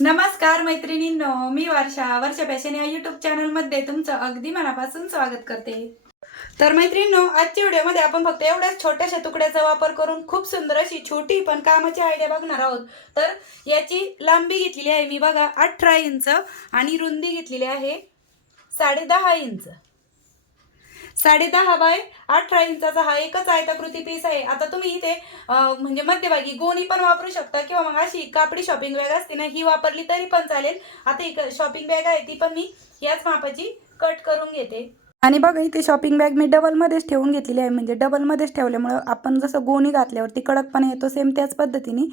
नमस्कार मैत्रिणींनो मी वर्षा. वर्षा फॅशन या युट्यूब चॅनलमध्ये तुमचं अगदी मनापासून स्वागत करते. तर मैत्रिणींनो आजच्या व्हिडिओमध्ये आपण फक्त एवढ्याच छोट्याशा तुकड्याचा वापर करून खूप सुंदर अशी छोटी पण कामाची आयडिया बघणार आहोत. तर याची लांबी घेतलेली आहे मी बघा अठरा इंच आणि रुंदी घेतलेली आहे साडे दहा इंच. साडे दहा बाय अठरा इंचाचा हा एकच आयताकृती पीस आहे. आता तुम्ही इथे म्हणजे मध्यभागी गोणी पण वापरू शकता किंवा मग अशी कापडी शॉपिंग बॅग असते ना ही वापरली तरी पण चालेल. आता एक शॉपिंग बॅग आहे ती पण मी याच मापाची कट करून घेते. आणि बघा इथे शॉपिंग बॅग मी डबलमध्येच ठेवून घेतलेली आहे. म्हणजे डबलमध्येच ठेवल्यामुळं आपण जसं गोणी घातल्यावरती कडकपणा येतो सेम त्याच पद्धतीने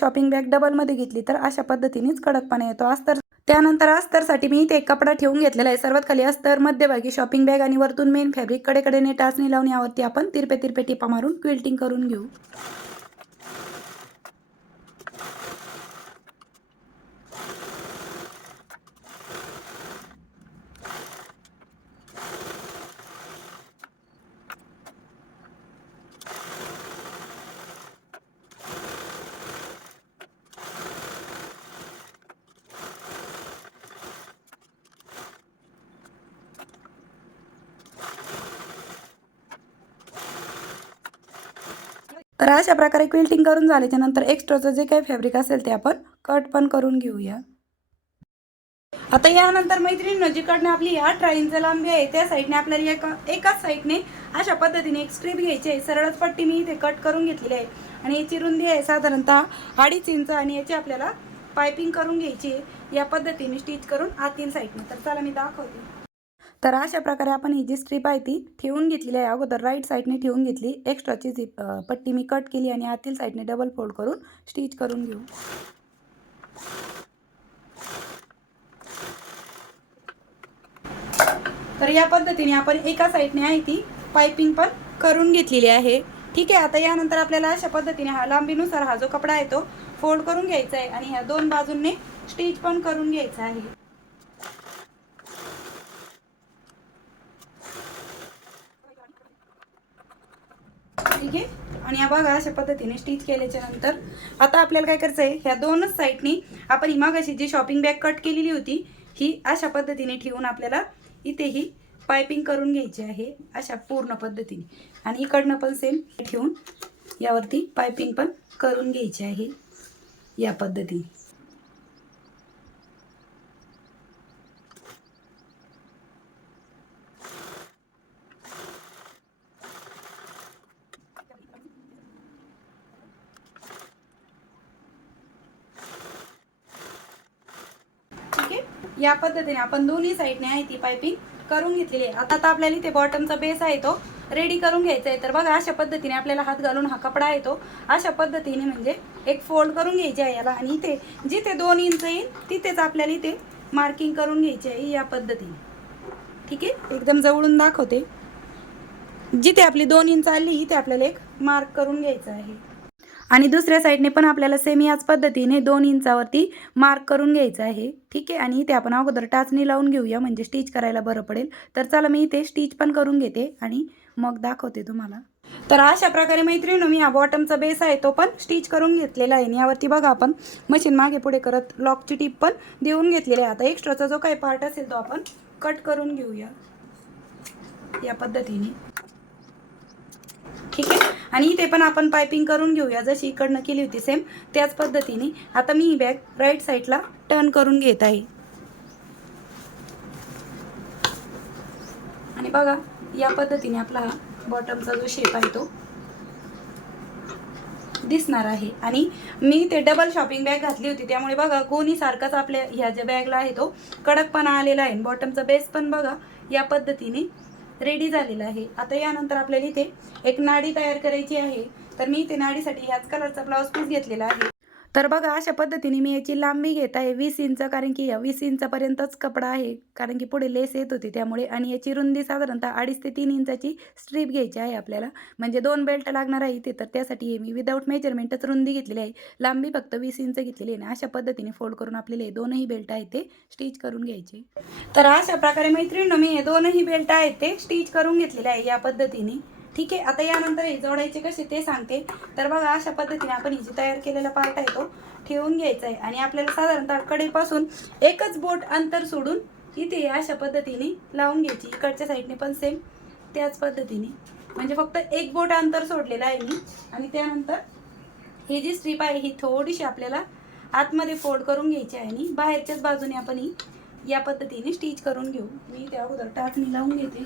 शॉपिंग बॅग डबलमध्ये घेतली तर अशा पद्धतीनेच कडकपणा येतो. अस्तर त्यानंतर अस्तरसाठी मी इथे एक कपडा ठेवून घेतलेला आहे. सर्वात खाली अस्तर मध्यभागी शॉपिंग बॅग आणि वरतून मेन फॅब्रिक कडेकडेने टाचणी लावून यावरती आपण तिरपे तिरपे टिपा मारून क्विल्टिंग करून घेऊ. तर अशा प्रकारे क्विल्टिंग करून झाल्याच्यानंतर एक्स्ट्राचं जे काही फॅब्रिक असेल ते आपण कट पण करून घेऊया. आता यानंतर मैत्रिणीनं जिकडनं आपली या इंच लांबी आहे त्या साईडने आपल्याला एका एकाच साईडने अशा पद्धतीने एक स्ट्रीप घ्यायची आहे. सरळच पट्टी मी इथे कट करून घेतलेली आहे. आणि याची रुंदी आहे साधारणतः अडीच इंच आणि याची आपल्याला पायपिंग करून घ्यायची आहे. या पद्धतीने स्टिच करून आतील साईडने तर चला मी दाखवते. तर अशा प्रकारे आपण ही जी स्ट्रीप आहे ती ठेवून घेतलेली आहे. अगोदर राईट साईडने ठेवून घेतली. एक्स्ट्राची जी पट्टी मी कट केली आणि आतील साईडने डबल फोल्ड करून स्टिच करून घेऊ. तर या पद्धतीने आपण एका साईडने आहे ती पायपिंग पण करून घेतलेली आहे. ठीक आहे आता यानंतर आपल्याला अशा पद्धतीने हा लांबीनुसार हा जो कपडा आहे तो फोल्ड करून घ्यायचा आहे आणि ह्या दोन बाजूंनी स्टिच पण करून घ्यायचा आहे ठीक आहे आणि या बघा अशा पद्धतीने स्टिच केल्याच्यानंतर आता आपल्याला काय करायचं आहे ह्या दोनच साईडनी आपण ही मागाशी जी शॉपिंग बॅग कट केलेली होती ही अशा पद्धतीने ठेवून आपल्याला इथेही पायपिंग करून घ्यायची आहे अशा पूर्ण पद्धतीने. आणि इकडनं पण सेम ठेवून यावरती पायपिंग पण करून घ्यायची आहे या पद्धतीने ठीक आहे या पद्धतीने आपण दोन्ही साईडने आहे ती पायपिंग करून घेतलेली आहे. आता आता आपल्याला इथे बॉटमचा बेस आहे तो. रेडी करून घ्यायचा आहे. तर बघा अशा पद्धतीने आपल्याला हात घालून हा कपडा आहे तो अशा पद्धतीने म्हणजे एक फोल्ड करून घ्यायची आहे याला. आणि इथे जिथे दोन इंच येईल तिथेच आपल्याला इथे मार्किंग करून घ्यायची आहे या पद्धतीने. ठीक आहे? एकदम जवळून दाखवते. जिथे आपली दोन इंच आली इथे आपल्याला एक मार्क करून घ्यायचं आहे. आणि दुसऱ्या साईडने पण आपल्याला सेम याच पद्धतीने दोन इंचावरती मार्क करून घ्यायचं आहे. ठीक आहे? आणि इथे आपण अगोदर टाचणी लावून घेऊया म्हणजे स्टिच करायला बरं पडेल. तर चला मी इथे स्टिच पण करून घेते आणि मग दाखवते तुम्हाला. तर अशा प्रकारे मैत्रिणी मी हा बॉटमचा बेस आहे तो पण स्टिच करून घेतलेला आहे. आणि यावरती बघा आपण मशीन मागे पुढे करत लॉकची टीप पण देऊन घेतलेली आहे. आता एक्स्ट्राचा जो काही पार्ट असेल तो आपण कट करून घेऊया. या पद्धतीने. ठीक आहे? आणि इथे पण आपण पायपिंग करून घेऊया जशी इकडनं केली होती सेम त्याच पद्धतीने. आता मी ही बॅग राईट साईडला टर्न करून घेत आहे. आणि बघा या पद्धतीने आपला हा बॉटमचा जो शेप आहे तो दिसणार आहे. आणि मी ते डबल शॉपिंग बॅग घातली होती त्यामुळे बघा गोणी सारखाच आपल्या ह्या ज्या बॅगला आहे तो कडकपणा आलेला आहे. बॉटमचा बेस पण बघा या पद्धतीने रेडी झालेलं आहे. आता यानंतर आपल्याला इथे एक नाडी तयार करायची आहे. तर मी इथे नाडीसाठी ह्याच कलरचा ब्लाऊज पीस घेतलेला आहे. तर बघा अशा पद्धतीने मी याची लांबी घेत आहे. वीस इंच कारण की या वीस इंचापर्यंतच कपडा आहे. कारण की पुढे लेस येत होती त्यामुळे आणि याची रुंदी साधारणतः अडीच ते तीन इंचाची स्ट्रीप घ्यायची आहे आपल्याला. म्हणजे दोन बेल्ट लागणार आहे इथे तर त्यासाठी हे मी विदाऊट मेजरमेंटच रुंदी घेतलेली आहे. लांबी फक्त वीस इंच घेतलेली आहे आणि अशा पद्धतीने फोल्ड करून आपल्याला हे दोनही बेल्ट आहेत ते स्टिच करून घ्यायचे. तर अशा प्रकारे मैत्रिणी मी हे दोनही बेल्ट आहेत ते स्टिच करून घेतलेले आहे या पद्धतीने. ठीक आहे आता यानंतर हे जोडायचे कसे ते सांगते. तर बघा अशा पद्धतीने आपण ही जी तयार केलेला पार्ट आहे तो. ठेवून घ्यायचा आहे. आणि आपल्याला साधारणतः कडेपासून एकच बोट अंतर सोडून इथे अशा पद्धतीने लावून घ्यायची. इकडच्या साईडने पण सेम त्याच पद्धतीने. म्हणजे फक्त एक बोट अंतर सोडलेलं आहे मी. आणि त्यानंतर ही जी स्ट्रीप आहे ही थोडीशी आपल्याला आतमध्ये फोल्ड करून घ्यायची आहे. आणि बाहेरच्याच बाजूने आपण ही या पद्धतीने स्टिच करून घेऊ. मी त्या अगोदर टाचणी लावून घेते.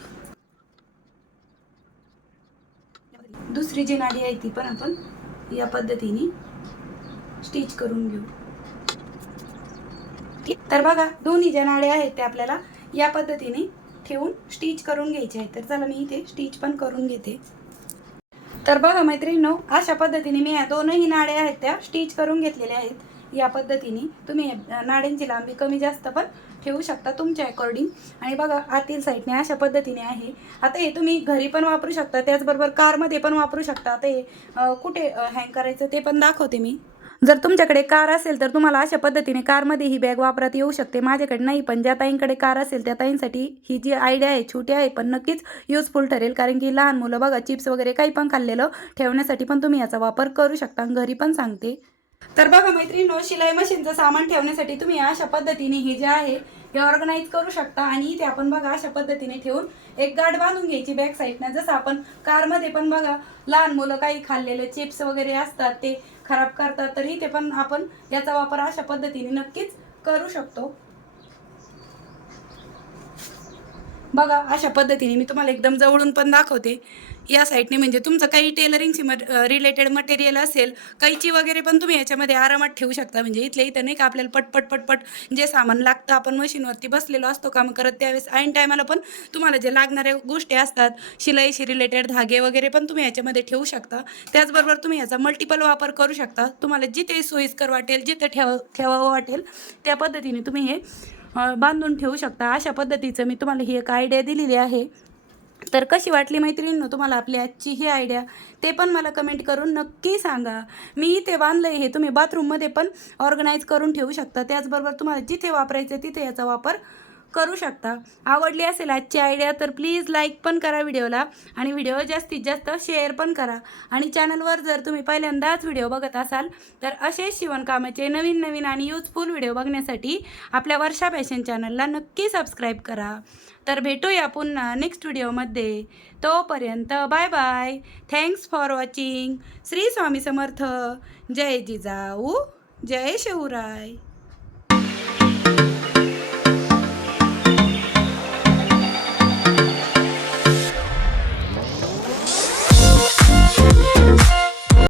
दुसरी जी नाडी आहे ती पण आपण या पद्धतीने स्टिच करून घेऊ. तर बघा दोन्ही ज्या नाड्या आहेत त्या आपल्याला या पद्धतीने ठेवून स्टिच करून घ्यायचे आहेत. तर चला मी इथे स्टिच पण करून घेते. तर बघा मैत्रिणी अशा पद्धतीने मी या दोनही नाड्या आहेत त्या स्टिच करून घेतलेल्या आहेत. या पद्धतीने तुम्ही नाड्यांची लांबी कमी जास्त पण ठेवू शकता तुमच्या अकॉर्डिंग आणि बघा आतील साईडने अशा पद्धतीने आहे. आता हे तुम्ही घरी पण वापरू शकता त्याचबरोबर कारमध्ये पण वापरू शकता. आता हे कुठे हँग करायचं ते पण दाखवते मी. जर तुमच्याकडे कार असेल तर तुम्हाला अशा पद्धतीने कारमध्ये ही बॅग वापरात येऊ शकते. माझ्याकडे नाही पण ज्या ताईंकडे कार असेल त्या ताईंसाठी ही जी आयडिया आहे छोटी आहे पण नक्कीच युजफुल ठरेल. कारण की लहान मुलं बघा चिप्स वगैरे काही पण खाल्लेलं ठेवण्यासाठी पण तुम्ही याचा वापर करू शकता. घरी पण सांगते. तर बघा मैत्रिणीनो शिलाई मशीनचं सामान ठेवण्यासाठी तुम्ही अशा पद्धतीने हे जे आहे हे ऑर्गनाईज करू शकता. आणि इथे आपण बघा अशा पद्धतीने ठेवून एक गाठ बांधून घ्यायची बॅक साईडनं जसं आपण कारमध्ये पण बघा लहान मुलं काही खाल्लेले चिप्स वगैरे असतात ते खराब करतात तर इथे पण आपण याचा वापर अशा पद्धतीने नक्कीच करू शकतो. बघा अशा पद्धतीने मी तुम्हाला एकदम जवळून पण दाखवते. या साईडने म्हणजे तुमचं काही टेलरिंगशी मट रिलेटेड मटेरियल असेल कैची वगैरे पण तुम्ही याच्यामध्ये आरामात ठेवू शकता. म्हणजे इथल्या इथं नाही का आपल्याला पटपट पटपट जे सामान लागतं आपण मशीनवरती बसलेलो असतो काम करत त्यावेळेस ऐन टायमाला पण तुम्हाला जे लागणाऱ्या गोष्टी असतात शिलाईशी रिलेटेड धागे वगैरे पण तुम्ही याच्यामध्ये ठेवू शकता. त्याचबरोबर तुम्ही याचा मल्टिपल वापर करू शकता. तुम्हाला जिथे सोयीस्कर वाटेल जिथे ठेव ठेवावं वाटेल त्या पद्धतीने तुम्ही हे बांधून ठेवू शकता. अशा पद्धतीचं मी तुम्हाला ही एक आयडिया दिलेली आहे. तर कशी वाटली मैत्रिणींनो तुम्हाला आपली आजची ही आयडिया ते पण मला कमेंट करून नक्की सांगा. मी इथे बांधलं हे तुम्ही बाथरूममध्ये पण ऑर्गनाईज करून ठेवू शकता. त्याचबरोबर तुम्हाला जिथे वापरायचं तिथे याचा वापर करू शकता. आवडली असेल आजची आयडिया तर प्लीज लाईक पण करा व्हिडिओला आणि व्हिडिओ जास्तीत जास्त शेअर पण करा. आणि चॅनलवर जर तुम्ही पहिल्यांदाच व्हिडिओ बघत असाल तर असेच शिवणकामाचे नवीन नवीन आणि युजफुल व्हिडिओ बघण्यासाठी आपल्या वर्षा फॅशन चॅनलला नक्की सबस्क्राईब करा. तर भेटूया पुन्हा नेक्स्ट व्हिडिओमध्ये तोपर्यंत bye bye thanks for watching Shri Swami Samarth. जय जिजाऊ. जय शिवराय.